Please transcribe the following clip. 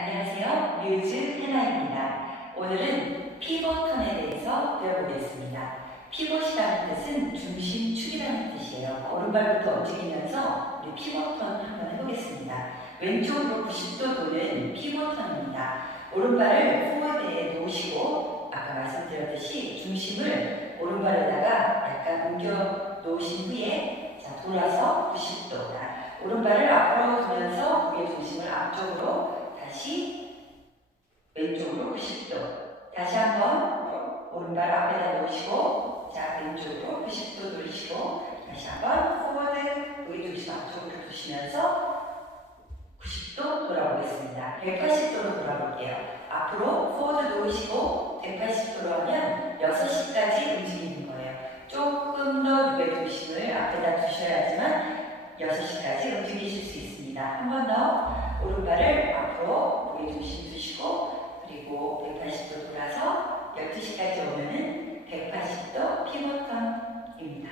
안녕하세요. 뮤즈 해나입니다. 오늘은 피벗턴에 대해서 배워보겠습니다. 피벗이라는 뜻은 중심 축이라는 뜻이에요. 오른발부터 움직이면서 우리 피벗턴 한번 해보겠습니다. 왼쪽으로 90도 도는 피벗턴입니다. 오른발을 포워드에 놓으시고 아까 말씀드렸듯이 중심을 오른발에다가 약간 옮겨 놓으신 후에 자, 돌아서 90도. 오른발을 앞으로 두면서 무게 중심을 앞쪽으로 다시 왼쪽으로 90도. 다시 한번 오른발 앞에다 놓으시고 자 왼쪽으로 90도 돌리시고 다시 한번 포워드 무게 중심 앞쪽으로 두시면서 90도 돌아오겠습니다. 180도로 돌아볼게요. 앞으로 포워드 놓으시고 180도로 하면 6시까지 움직이는 거예요. 조금 더 무게 중심을 앞에다 두셔야지만 6시까지 움직이실 수 있습니다. 한 번 더 오른발을 앞으로 무게 중심 두시고 그리고 180도 돌아서 12시까지 오면은 180도 피벗턴입니다.